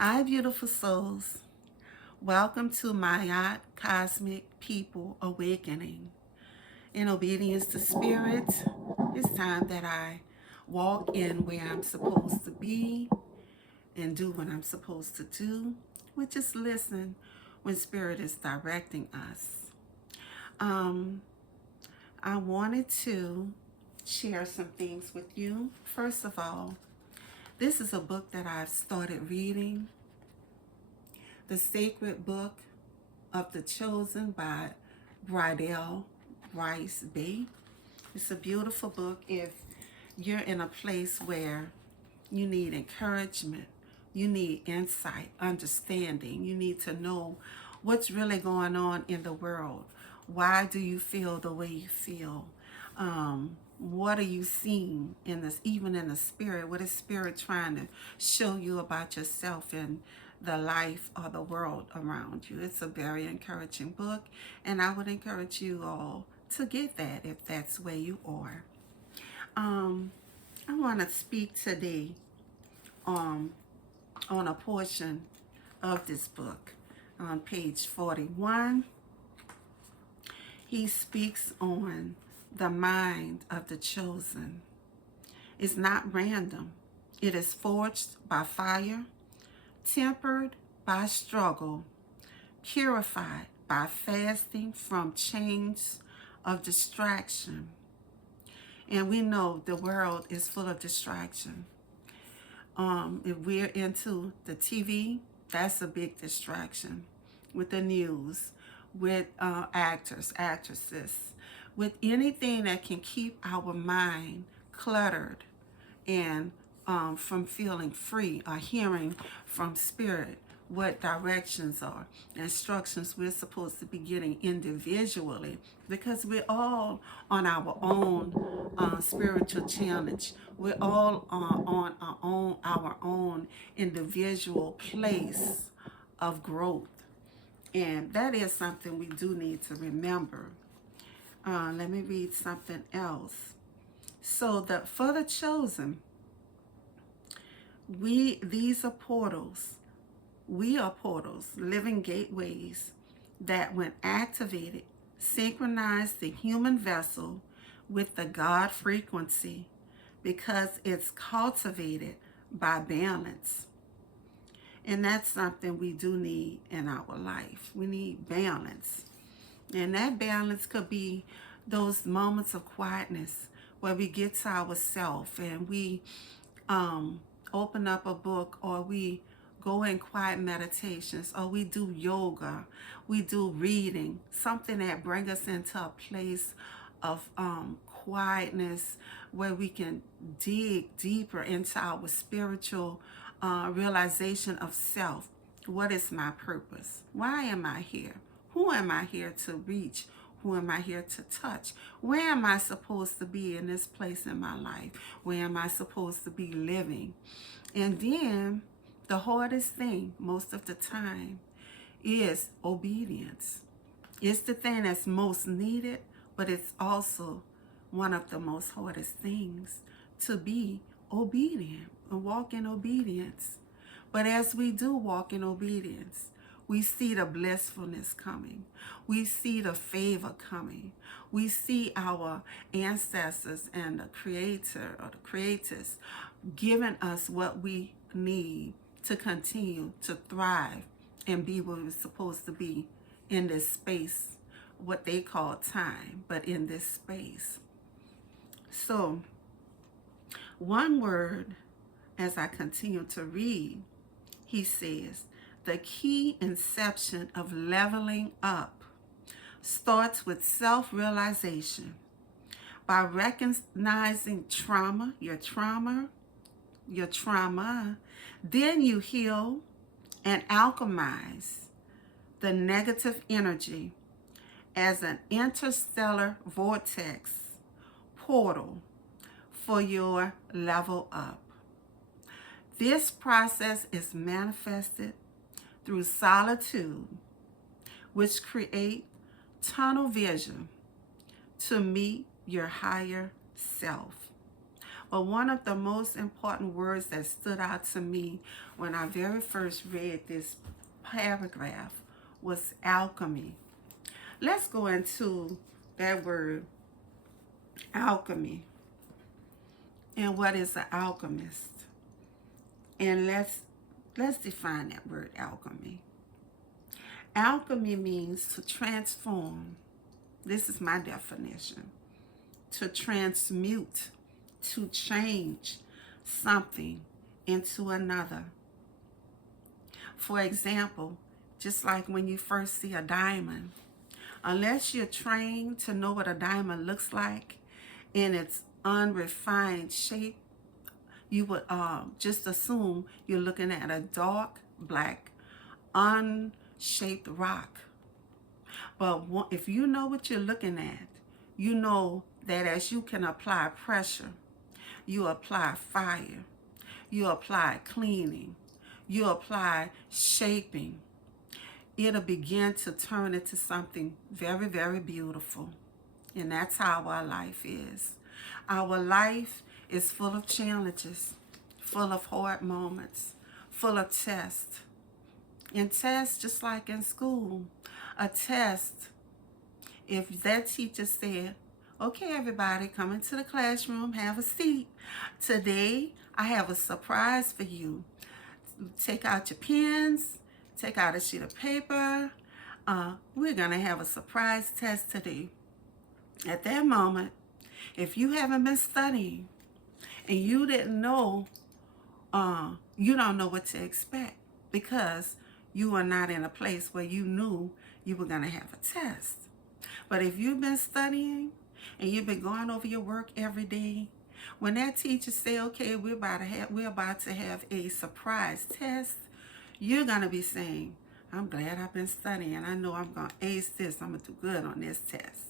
Hi, beautiful souls. Welcome to my Cosmic People Awakening. In obedience to Spirit, it's time that I walk in where I'm supposed to be and do what I'm supposed to do, which is listen when Spirit is directing us. Um, I wanted to share some things with you. First of all, this is a book that I've started reading, The Sacred Book of the Chosen by Bridell Rice Bay. It's a beautiful book if you're in a place where you need encouragement, you need insight, understanding, you need to know what's really going on in the world. Why do you feel the way you feel? What are you seeing in this, even in the spirit? What is spirit trying to show you about yourself and the life or the world around you? It's a very encouraging book, and I would encourage you all to get that if that's where you are. Um, I want to speak today um, on a portion of this book. On page 41, he speaks on the mind of the chosen. It's not random. It is forged by fire, tempered by struggle, purified by fasting from chains of distraction. And we know the world is full of distraction. If we're into the TV, that's a big distraction. With the news, with actors, actresses, with anything that can keep our mind cluttered and from feeling free or hearing from spirit what directions are, instructions we're supposed to be getting individually, because we're all on our own spiritual challenge. We're all on our own individual place of growth, and that is something we do need to remember. Let me read something else. So that for the chosen, these are portals. We are portals, living gateways that, when activated, synchronize the human vessel with the God frequency because it's cultivated by balance. And that's something we do need in our life. We need balance. And that balance could be those moments of quietness where we get to ourselves and we open up a book, or we go in quiet meditations, or we do yoga, we do reading, something that brings us into a place of quietness where we can dig deeper into our spiritual realization of self. What is my purpose? Why am I here? Who am I here to reach? Who am I here to touch? Where am I supposed to be in this place in my life? Where am I supposed to be living? And then the hardest thing most of the time is obedience. It's the thing that's most needed, but it's also one of the most hardest things, to be obedient and walk in obedience. But as we do walk in obedience, we see the blissfulness coming. We see the favor coming. We see our ancestors and the creator or the creators giving us what we need to continue to thrive and be where we're supposed to be in this space, what they call time, but in this space. So, one word, as I continue to read, he says, the key inception of leveling up starts with self-realization. By recognizing your trauma, then you heal and alchemize the negative energy as an interstellar vortex portal for your level up. This process is manifested through solitude, which create tunnel vision to meet your higher self. But one of the most important words that stood out to me when I very first read this paragraph was alchemy. Let's go into that word, alchemy, and what is an alchemist. And let's define that word, alchemy. Alchemy means to transform. This is my definition. To transmute, to change something into another. For example, just like when you first see a diamond, unless you're trained to know what a diamond looks like in its unrefined shape, you would just assume you're looking at a dark black unshaped rock. But if you know what you're looking at, you know that as you can apply pressure, you apply fire, you apply cleaning, you apply shaping, it'll begin to turn into something very, very beautiful. And that's how our life is. Our life is full of challenges, full of hard moments, full of tests. In tests, just like in school, a test, if that teacher said, okay, everybody, come into the classroom, have a seat. Today, I have a surprise for you. Take out your pens, take out a sheet of paper. We're going to have a surprise test today. At that moment, if you haven't been studying and you didn't know, you don't know what to expect because you are not in a place where you knew you were going to have a test. But if you've been studying and you've been going over your work every day, when that teacher say, okay, we're about to have a surprise test, you're going to be saying, I'm glad I've been studying. I know I'm going to ace this. I'm going to do good on this test.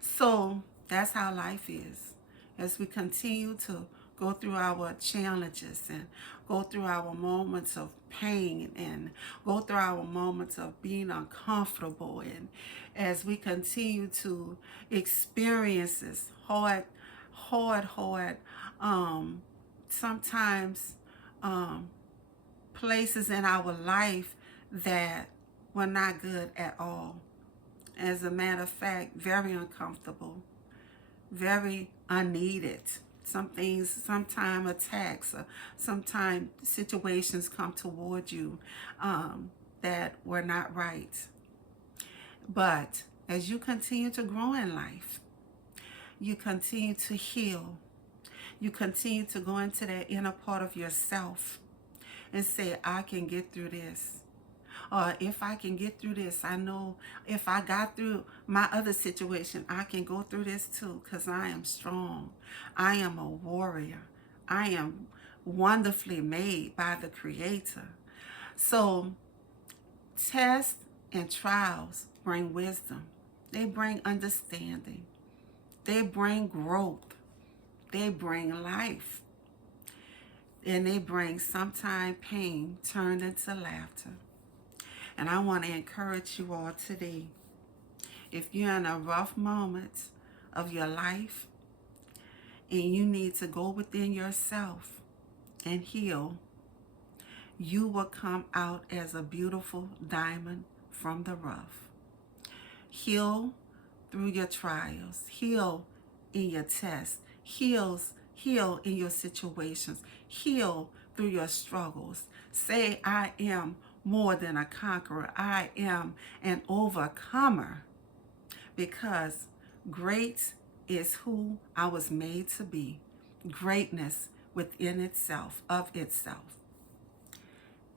So that's how life is. As we continue to go through our challenges and go through our moments of pain and go through our moments of being uncomfortable, and as we continue to experience this hard, sometimes places in our life that were not good at all. As a matter of fact, very uncomfortable, very unneeded. Some things, sometimes attacks, or sometimes situations come toward you that were not right. But as you continue to grow in life, you continue to heal. You continue to go into that inner part of yourself and say, I can get through this. Or if I can get through this, I know if I got through my other situation, I can go through this too, because I am strong. I am a warrior. I am wonderfully made by the Creator. So tests and trials bring wisdom. They bring understanding. They bring growth. They bring life. And they bring sometimes pain turned into laughter. And I want to encourage you all today, if you're in a rough moment of your life and you need to go within yourself and heal, you will come out as a beautiful diamond from the rough. Heal through your trials. Heal in your tests. Heal in your situations. Heal through your struggles. Say, I am more than a conqueror. I am an overcomer, because great is who I was made to be. Greatness within itself, of itself.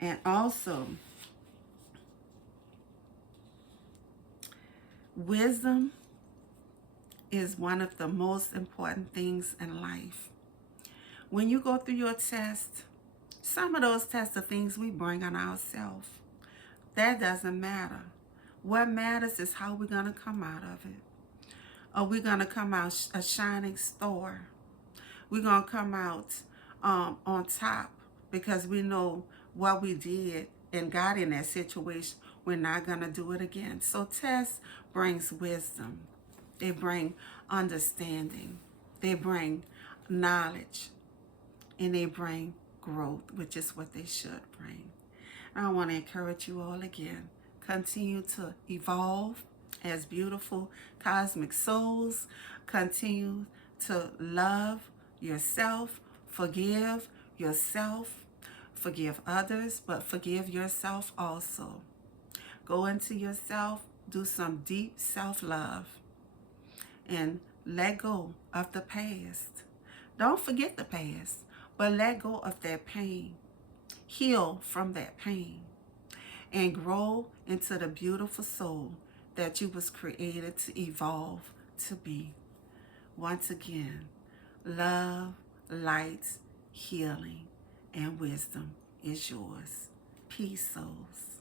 And also, wisdom is one of the most important things in life. When you go through your test, some of those tests are things we bring on ourselves. That doesn't matter. What matters is how we're going to come out of it. Are we going to come out a shining star? We're going to come out on top because we know what we did and got in that situation. We're not going to do it again. So tests brings wisdom. They bring understanding. They bring knowledge, and they bring growth, which is what they should bring. I want to encourage you all again. Continue to evolve as beautiful cosmic souls. Continue to love yourself, yourself, forgive others, but forgive yourself also. Go into yourself, do some deep self-love, and let go of the past. Don't forget the past, but let go of that pain. Heal from that pain and grow into the beautiful soul that you was created to evolve to be. Once again, love, light, healing, and wisdom is yours. Peace, souls.